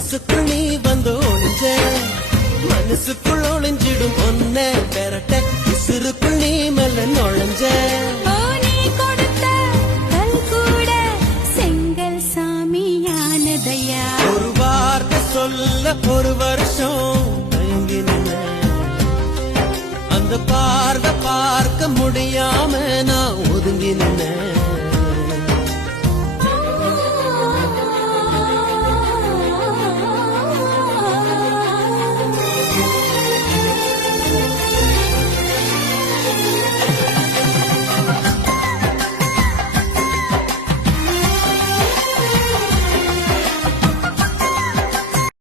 மனசுக்குள் நீ வந்து ஒளிஞ்ச மனசுக்குள் ஒளிஞ்சிடும் ஒன்ன பெறட்ட உசுருக்குள் நீ மெல்ல நுழைஞ்ச நீ கொடுத்த கல் கூட செங்கல் சாமியானதையா ஒரு வார்த்தை சொல்ல ஒரு வருஷம் தயங்கி நின்ன அந்த பார்வை பார்க்க முடியாம நான் ஒதுங்கி நின்ன